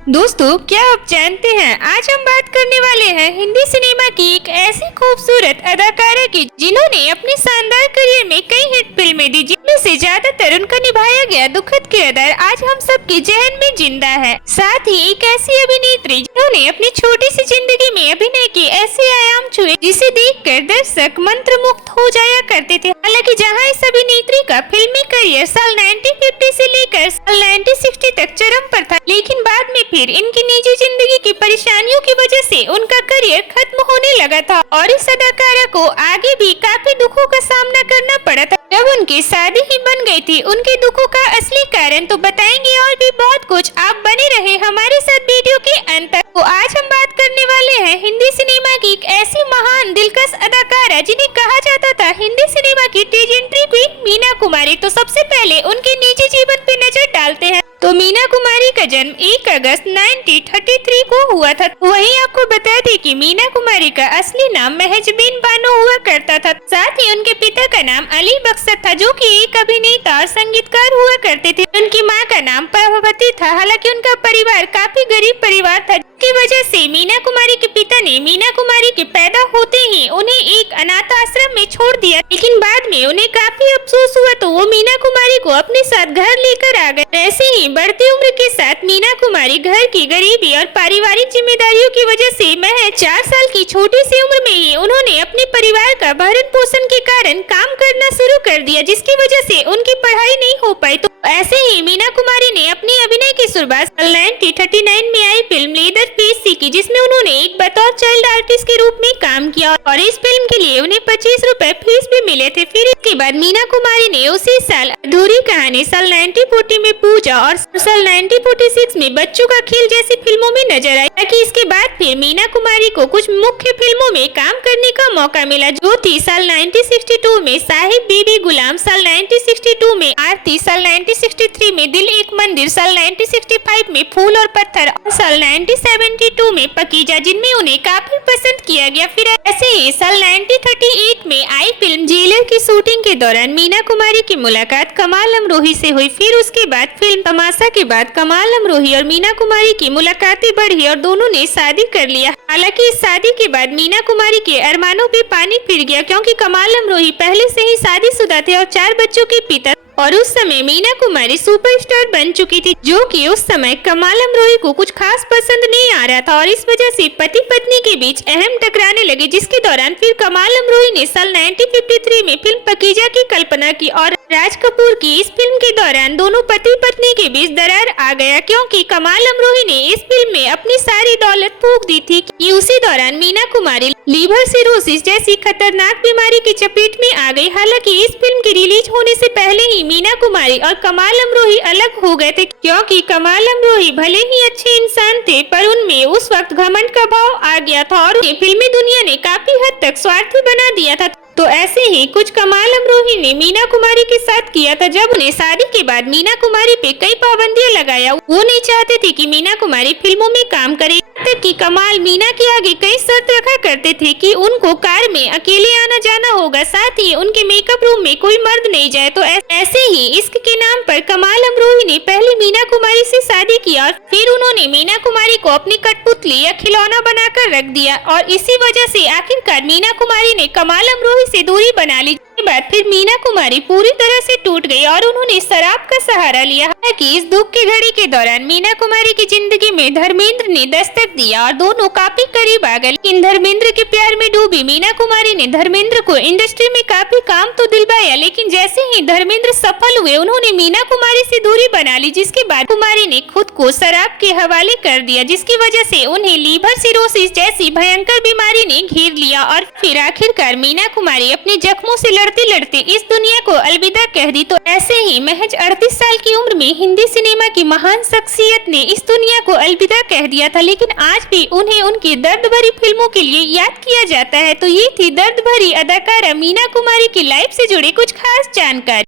दोस्तों, क्या आप जानते हैं आज हम बात करने वाले हैं हिंदी सिनेमा की एक ऐसी खूबसूरत अदाकारा की जिन्होंने अपने शानदार करियर में कई हिट फिल्में दी, जिनमें से ज्यादातर उनका निभाया गया दुखद किरदार आज हम सबके जहन में जिंदा है। साथ ही एक ऐसी अभिनेत्री जिन्होंने अपनी छोटी सी जिंदगी में अभिनय के ऐसे आयाम छुए जिसे देखकर दर्शक मंत्रमुग्ध हो जाया करते थे। हालांकि जहां इस अभिनेत्री का फिल्मी करियर साल 1950 से लेकर साल 1960 तक चरम पर था, लेकिन बाद में फिर इनकी निजी जिंदगी की परेशानियों की वजह से उनका करियर खत्म होने लगा था और इस अदाकारा को आगे भी काफी दुखों का सामना करना पड़ा था। जब उनकी शादी ही बन गई थी, उनके दुखों का असली कारण तो बताएंगे और भी बहुत कुछ। आप बने रहे हमारे साथ वीडियो के अंत तक। तो आज हम बात करने वाले हैं हिंदी सिनेमा की एक ऐसी महान दिलकश अदाकारा जिन्हें कहा जाता था हिंदी सिनेमा की टेजेंट्री क्वीन मीना कुमारी। तो सबसे पहले उनके निजी जीवन पे नजर डालते हैं। तो मीना कुमारी का जन्म 1 अगस्त 1933 को हुआ था। वहीं आपको बता दें कि मीना कुमारी का असली नाम महजबीन बानो हुआ करता था। साथ ही उनके पिता का नाम अली बख्शत था, जो कि एक अभिनेता और संगीतकार हुआ करते थे। उनकी मां का नाम प्रभावती था। हालांकि उनका परिवार काफी गरीब परिवार था, जिसकी वजह से मीना कुमारी के पिता ने मीना कुमारी के पैदा होते ही उन्हें एक अनाथ आश्रम में छोड़ दिया। लेकिन बाद में उन्हें काफी अफसोस हुआ, तो वो मीना कुमारी को अपने साथ घर लेकर आ गए। ऐसे ही बढ़ती उम्र के साथ मीना कुमारी घर की गरीबी और पारिवारिक जिम्मेदारियों की वजह से महज 4 साल की छोटी सी उम्र में ही उन्होंने अपने परिवार का भरण पोषण के कारण काम करना शुरू कर दिया, जिसकी वजह से उनकी पढ़ाई नहीं हो पाई। तो ऐसे ही मीना कुमारी ने अपनी अभिनय की शुरुआत साल 1939 में आई फिल्म लेदर फेस से की, जिसमें उन्होंने एक बतौर चाइल्ड आर्टिस्ट के रूप में काम किया और इस फिल्म के लिए उन्हें 25 रुपए फीस भी मिले थे। फिर इसके बाद मीना कुमारी ने उसी साल अधूरी कहानी साल 1940 में पूजा और साल 1946 में बच्चों का खेल जैसी फिल्मों में नजर आई। ताकि इसके बाद फिर मीना कुमारी को कुछ मुख्य फिल्मों में काम करने का मौका मिला, जो थी साल 1962 में साहिब बीबी गुलाम, साल 1962 में आरती, साल 1963 में दिल एक मंदिर, साल 1965 में फूल और पत्थर और साल 1972 में पकीजा, जिनमें उन्हें काफी पसंद किया गया। फिर ऐसे ही साल 1938 में आई फिल्म जेलर की शूटिंग के दौरान मीना कुमारी की मुलाकात कमाल अमरोही से हुई। फिर उसके बाद फिल्म तमाशा के बाद कमाल अमरोही और मीना कुमारी की मुलाकातें बढ़ी और दोनों ने शादी कर लिया। हालांकि इस शादी के बाद मीना कुमारी के अरमानों पे पानी फिर गया, क्योंकि कमाल अमरोही पहले से ही शादीशुदा थे और 4 बच्चों के पिता, और उस समय मीना कुमारी सुपरस्टार बन चुकी थी, जो कि उस समय कमाल अमरोही को कुछ खास पसंद नहीं आ रहा था और इस वजह से पति पत्नी के बीच अहम टकराने लगे। जिसके दौरान फिर कमाल अमरोही ने साल 1953 में फिल्म पकीजा की कल्पना की और राज कपूर की इस फिल्म के दौरान दोनों पति पत्नी के बीच दरार आ गया, क्योंकि कमाल अमरोही ने इस फिल्म में अपनी सारी दौलत फूंक दी थी कि उसी दौरान मीना कुमारी लीवर सिरोसिस जैसी खतरनाक बीमारी की चपेट में आ गई। हालांकि इस फिल्म की रिलीज होने से पहले ही मीना कुमारी और कमाल अमरोही अलग हो गए थे, क्योंकि कमाल अमरोही भले ही अच्छे इंसान थे, पर उनमें उस वक्त घमंड का भाव आ गया था और उन्हें फिल्मी दुनिया ने काफी हद तक स्वार्थी बना दिया था। तो ऐसे ही कुछ कमाल अमरोही ने मीना कुमारी के साथ किया था, जब उन्हें शादी के बाद मीना कुमारी पे कई पाबंदियां लगाया। वो नहीं चाहते थे कि मीना कुमारी फिल्मों में काम करे, तक कि कमाल मीना के आगे कई शर्त रखा करते थे कि उनको कार में अकेले आना जाना होगा, साथ ही उनके मेकअप रूम में कोई मर्द नहीं जाए। तो ऐसे ही इश्क के नाम पर कमाल अमरोही ने पहले मीना कुमारी से शादी किया और फिर उन्होंने मीना कुमारी को अपनी कठपुतली या खिलौना बनाकर रख दिया और इसी वजह से आखिरकार मीना कुमारी ने कमाल अमरोही से दूरी बना ली। इसके बाद फिर मीना कुमारी पूरी तरह से टूट गई और उन्होंने शराब का सहारा लिया। हालांकि इस दुख की घड़ी के दौरान मीना कुमारी की जिंदगी में धर्मेंद्र ने दस्तक दिया और दोनों काफी करीब आ गए। लेकिन धर्मेंद्र के प्यार में डूबी मीना कुमारी ने धर्मेंद्र को इंडस्ट्री में काफी काम तो दिलवाया, लेकिन जैसे ही धर्मेंद्र सफल हुए उन्होंने मीना कुमारी से दूरी बना ली, जिसके बाद कुमारी ने खुद को शराब के हवाले कर दिया, जिसकी वजह से उन्हें लीवर सिरोसिस जैसी भयंकर बीमारी ने घेर लिया और फिर आखिरकार मीना कुमारी अपने जख्मों से लड़ते लड़ते इस दुनिया को अलविदा कह दी। तो ऐसे ही महज 38 साल की उम्र में हिंदी सिनेमा की महान शख्सियत ने इस दुनिया को अलविदा कह दिया था, लेकिन आज भी उन्हें उनकी दर्द भरी फिल्मों के लिए याद किया जाता है। तो ये थी दर्द भरी अदाकारा मीना कुमारी की लाइफ से जुड़े कुछ खास जानकारी।